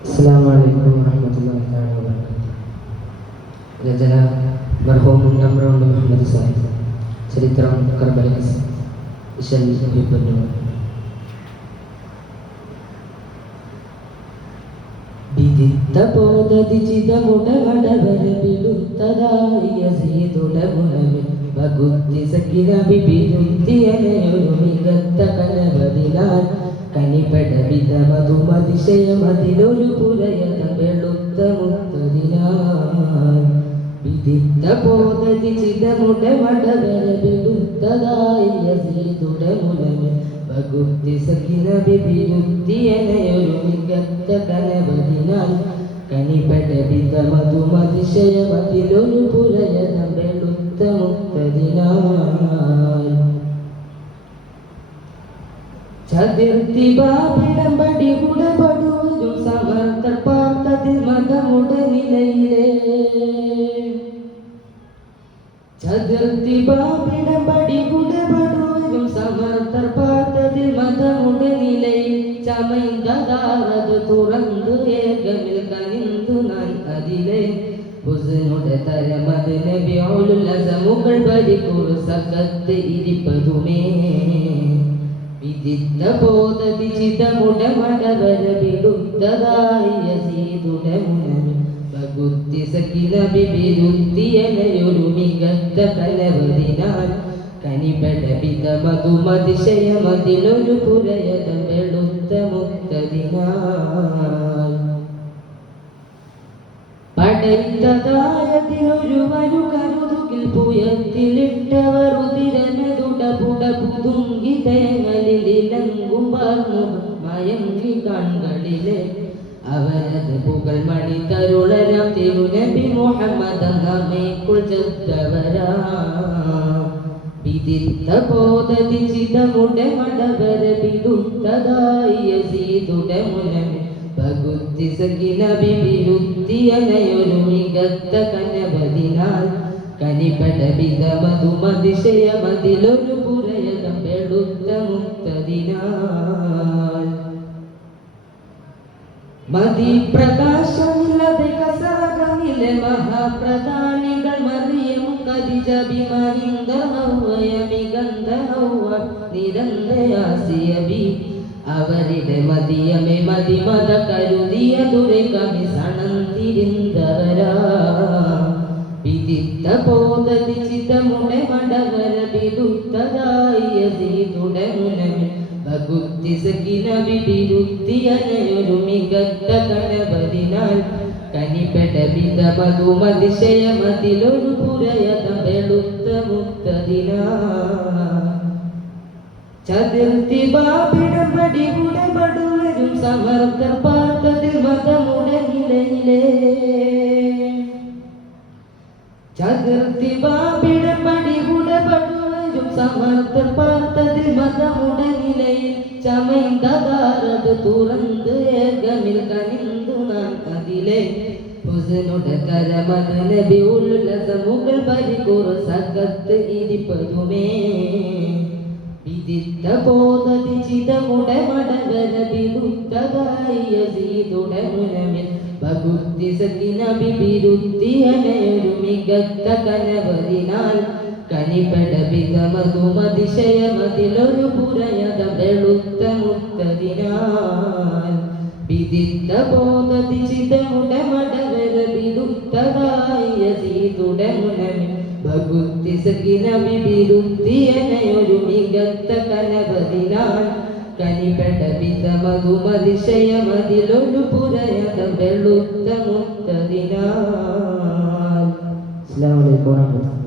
അസ്സലാമു അലൈക്കും വറഹ്മത്തുള്ളാഹി വബറകാതുഹു. രചന മർഹൂം മുന്നമ്രൗണ്ട് മുഹമ്മദ് സാഹിബ്. ചരിത്രം കർബലക് ഇശൽ മുഹിബ്ബുന്നൂർ. വിദിത്ത ബോധദിചിതമുടവടവര വിലുത്തതായി യസീദുടമുനവി വകുത്തി സക്കിന ബിബിരുത്തിയനയൊരു മികത്ത കനവതിനാൽ കനിപട വിധമധുമതിശയമതിലൊരു പുരയത വെളുത്ത മുത്തതിനാൽ വിദിത്ത ബോധദിചിതമുടവടവര വിലുത്തതായി യസീദുടമുനവി വകുത്തി സക്കിന ബിബിരുത്തിയനയൊരു മികത്ത കനവതിനാൽ കനിപട വിധമധുമതിശയമതിലൊരു പുരയത വെളുത്ത മുത്തതിനാൽ ചതിർത്തി ബാപിടമ്പടി കുടപടുവരും സമർത്ഥർ പാർത്തതിൽ മതമുടനിലയിലെ ചതിർത്തി ബാപിടമ്പടി കുടപടുവരും സമർത്ഥർ പാർത്തതിൽ മതമുടനിലയിൽ ചമൈന്താറത് തുറന്നു ഏകമിൽ കനിന്തു നാൻ അതിലെ ഹുസ്നുടെ തരമത് നബിയുൽ അസമുകൾ പരികുർ സകത്ത് ഇരിപ്പതുമേ വിദിത്ത ബോധദിചിതമുടമടവര വിടുത്തതായി യസീദുടമുനവി വകുത്തി സകില ബിബിരുത്തിയനയൊരു മികത്ത കനവതിനാൽ കനിപട വിധമധുമതിശയമതിലൊരു പുരയത വെളുത്ത മുത്തതിനാൽ പടൈത്തതായതിലൊരു വരു കരുതുകിൽ പുയത്തിലിട്ടവർ ഉദിരനതുടപുട പുതുങ്കി തേങ്ങലിലങ്കും പാർന്നു മയങ്കി കണ്ണുകളിലെ അവരത് പുകൾ മണി തരുളരാം തിരുനബി മുഹമ്മദ് നമ്മേക്കുൾ ചെത്തവരാ വിദിത്ത ബോധദിചിതമുടമടവര വിടുത്തതായി യസീദുടമുനവി വകുത്തി സകിന ബിബിരുത്തിയനയൊരു മികത്ത കനവതിനാൽ കനിപട വിധമധുമതിശയമതിലൊരു പുരയതം വെളുത്ത മുത്തതിനാൽ മതിപ്രകാശമില്ലതെ കസകമിലെ മഹാപ്രധാനികൾ മറിയം ഖദീജ ബിമഹിന്ദ ഹവ്വയ മികന്ദ ഹവ്വ നിരന്തയാസിയ ബി അവരുടെ മതിയമേ മതിമത കരുതിയ ദുരകമി സണന്തിരിന്തവരാ വിദിത്ത ബോധദിചിതമുടെ മടവര വിടുത്തതായി യസീദുടമുനവി വകുത്തി സകിന ബിബിരുത്തിയനയൊരു മികത്ത കനവതിനാൽ കനിപട വിധമധുമതിശയമതിലൊരു പുരയത വെളുത്ത മുത്തതിനാൽ ചതിർത്തി ബാപിടമ്പടി കുടപടുവരും സമർത്ഥർ പാർത്തതിൽ മതമുടനിലയിലെ ചതിർത്തി ബാപിടമ്പടി കുടപടുവരും സമർത്ഥർ പാർത്തതിൽ മതമുടനിലയിൽ ചമൈന്താറത് തുറന്ന് ഏകമിൽ കനിന്തു നാൻ അതിലെ ഹുസ്നുടെ കരമത് നബിയുൽ അസമുകൾ പരികുർ സകത്ത് ഇരിപ്പതുമേ വിദിത്ത ബോധദിചിതമുടമടവര വിടുത്തതായി യസീദുടമുനവി വകുത്തി സകിന ബിബിരുത്തിയനയൊരു മികത്ത കനവതിനാൽ കനിപട വിധമധുമതിശയമതിലൊരു പുരയത വെളുത്ത മുത്തതിനാൽ വിദിത്ത ബോധദിചിതമുടമടവര വിടുത്തതായി യസീദുടമുനവി വകുത്തി സകിന ബിബിരുത്തിയനയൊരു മികത്ത കനവതിനാൽ കനിപട വിധമധുമതിശയമതിലൊരു പുരയത വെളുത്ത മുത്തതിനാൽ. അസ്സലാമു അലൈക്കും വറഹ്മത്തുള്ളാഹി.